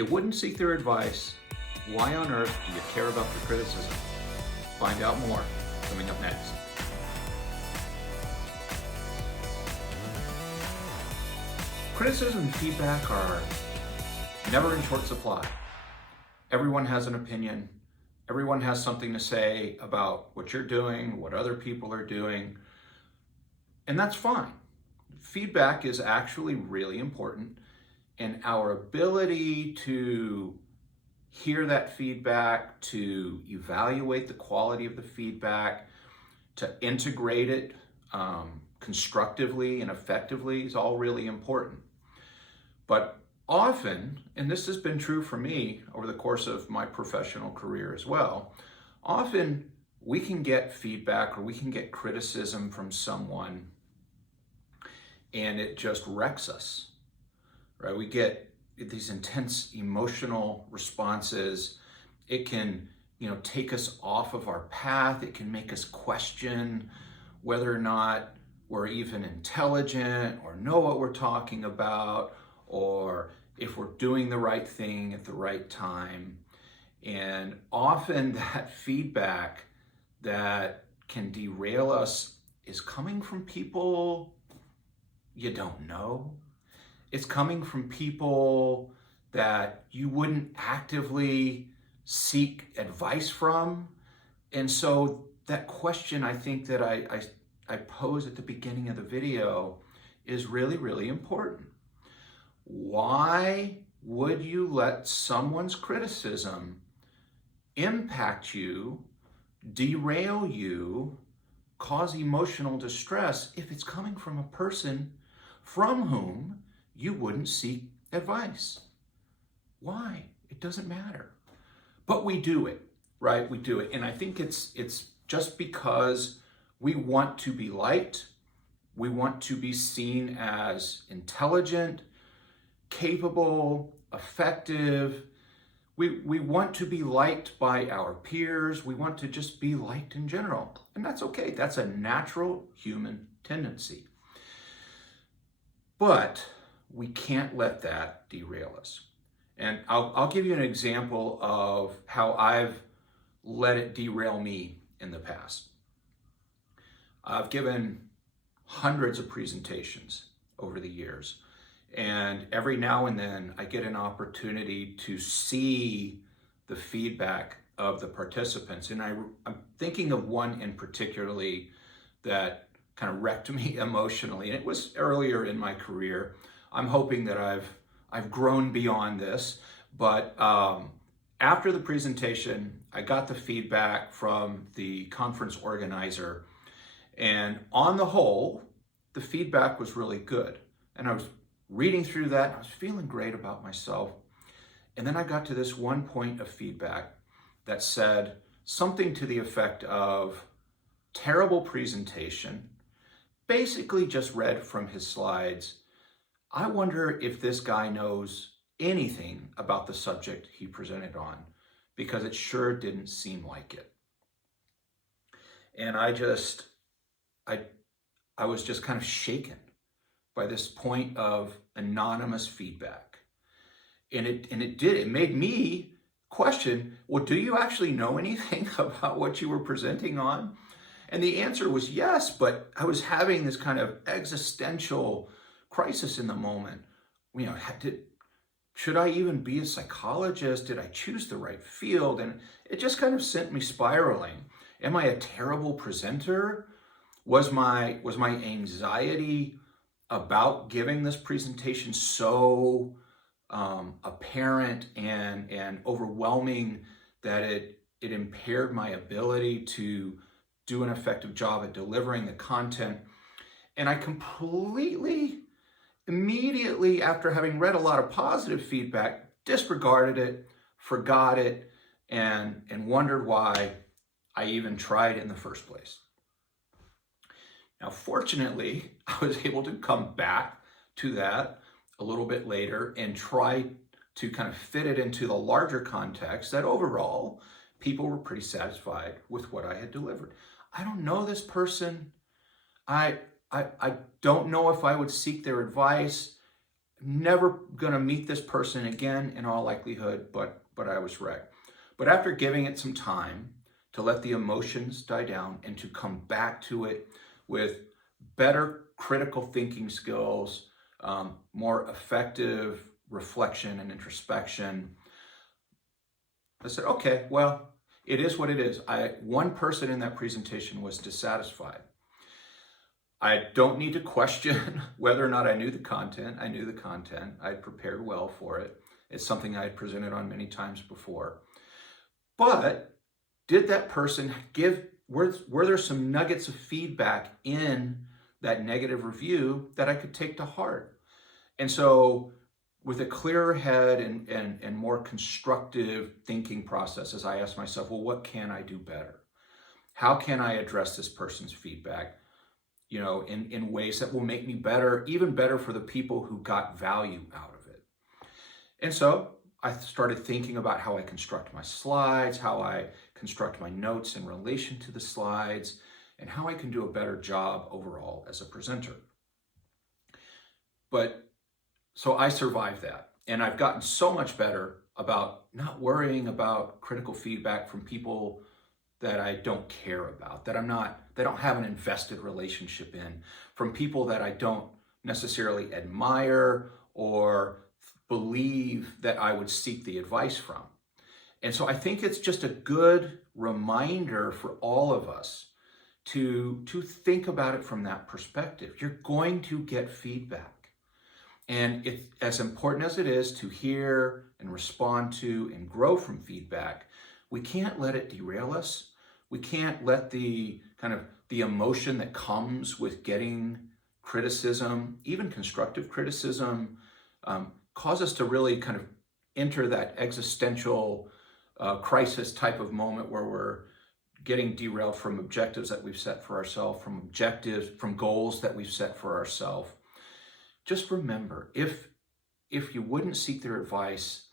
you wouldn't seek their advice, why on earth do you care about their criticism? Find out more coming up next. Criticism and feedback are never in short supply. Everyone has an opinion. Everyone has something to say about what you're doing, what other people are doing, and that's fine. Feedback is actually really important, and our ability to hear that feedback, to evaluate the quality of the feedback, to integrate it constructively and effectively is all really important. But often, and this has been true for me over the course of my professional career as well, often we can get feedback or we can get criticism from someone and it just wrecks us, right? We get these intense emotional responses. It can, take us off of our path. It can make us question whether or not we're even intelligent or know what we're talking about, or if we're doing the right thing at the right time. And often that feedback that can derail us is coming from people you don't know. It's coming from people that you wouldn't actively seek advice from. And so that question I think that I posed at the beginning of the video is really, really important. Why would you let someone's criticism impact you, derail you, cause emotional distress if it's coming from a person from whom you wouldn't seek advice? Why? It doesn't matter. But we do it, right? We do it. And I think it's just because we want to be liked. We want to be seen as intelligent, capable, effective. We want to be liked by our peers. We want to just be liked in general. And that's okay. That's a natural human tendency. But we can't let that derail us. And I'll give you an example of how I've let it derail me in the past. I've given hundreds of presentations over the years. And every now and then I get an opportunity to see the feedback of the participants. And I'm thinking of one in particularly that kind of wrecked me emotionally. And it was earlier in my career. I'm hoping that I've grown beyond this. But after the presentation, I got the feedback from the conference organizer. And on the whole, the feedback was really good. And I was reading through that, I was feeling great about myself. And then I got to this one point of feedback that said something to the effect of, terrible presentation, basically just read from his slides. I wonder if this guy knows anything about the subject he presented on, because it sure didn't seem like it. And I was just kind of shaken by this point of anonymous feedback. And it made me question, well, do you actually know anything about what you were presenting on? And the answer was yes, but I was having this kind of existential crisis in the moment. Should I even be a psychologist? Did I choose the right field? And it just kind of sent me spiraling. Am I a terrible presenter? Was my anxiety about giving this presentation so apparent and overwhelming that it impaired my ability to do an effective job at delivering the content? And I immediately after having read a lot of positive feedback, disregarded it, forgot it, and wondered why I even tried in the first place. Now, fortunately, I was able to come back to that a little bit later and try to kind of fit it into the larger context that overall people were pretty satisfied with what I had delivered. I don't know this person. I don't know if I would seek their advice. never going to meet this person again in all likelihood, but I was right. But after giving it some time to let the emotions die down and to come back to it with better critical thinking skills, more effective reflection and introspection, I said, okay, well, it is what it is. One person in that presentation was dissatisfied. I don't need to question whether or not I knew the content. I knew the content. I'd prepared well for it. It's something I had presented on many times before. But did that person were there some nuggets of feedback in that negative review that I could take to heart? And so with a clearer head and more constructive thinking processes, I asked myself, well, what can I do better? How can I address this person's feedback, in ways that will make me better, even better for the people who got value out of it? And so I started thinking about how I construct my slides, how I construct my notes in relation to the slides, and how I can do a better job overall as a presenter. So I survived that, and I've gotten so much better about not worrying about critical feedback from people that I don't care about, that don't have an invested relationship in, from people that I don't necessarily admire or believe that I would seek the advice from. And so I think it's just a good reminder for all of us to think about it from that perspective. You're going to get feedback. And it's as important as it is to hear and respond to and grow from feedback, we can't let it derail us. We can't let the emotion that comes with getting criticism, even constructive criticism, cause us to really kind of enter that existential crisis type of moment where we're getting derailed from objectives that we've set for ourselves, from goals that we've set for ourselves. Just remember, if you wouldn't seek their advice,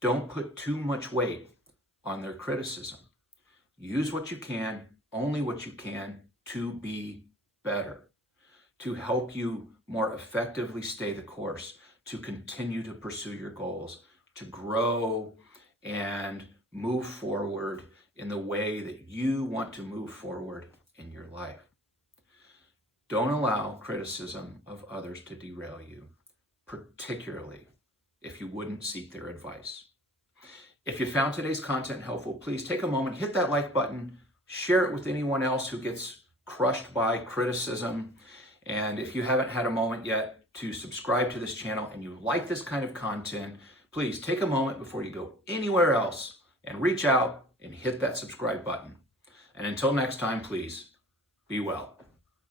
don't put too much weight on their criticism. Use what you can, only what you can, to be better, to help you more effectively stay the course, to continue to pursue your goals, to grow and move forward in the way that you want to move forward in your life. Don't allow criticism of others to derail you, particularly if you wouldn't seek their advice. If you found today's content helpful, please take a moment, hit that like button, share it with anyone else who gets crushed by criticism. And if you haven't had a moment yet to subscribe to this channel and you like this kind of content, please take a moment before you go anywhere else and reach out and hit that subscribe button. And until next time, please be well.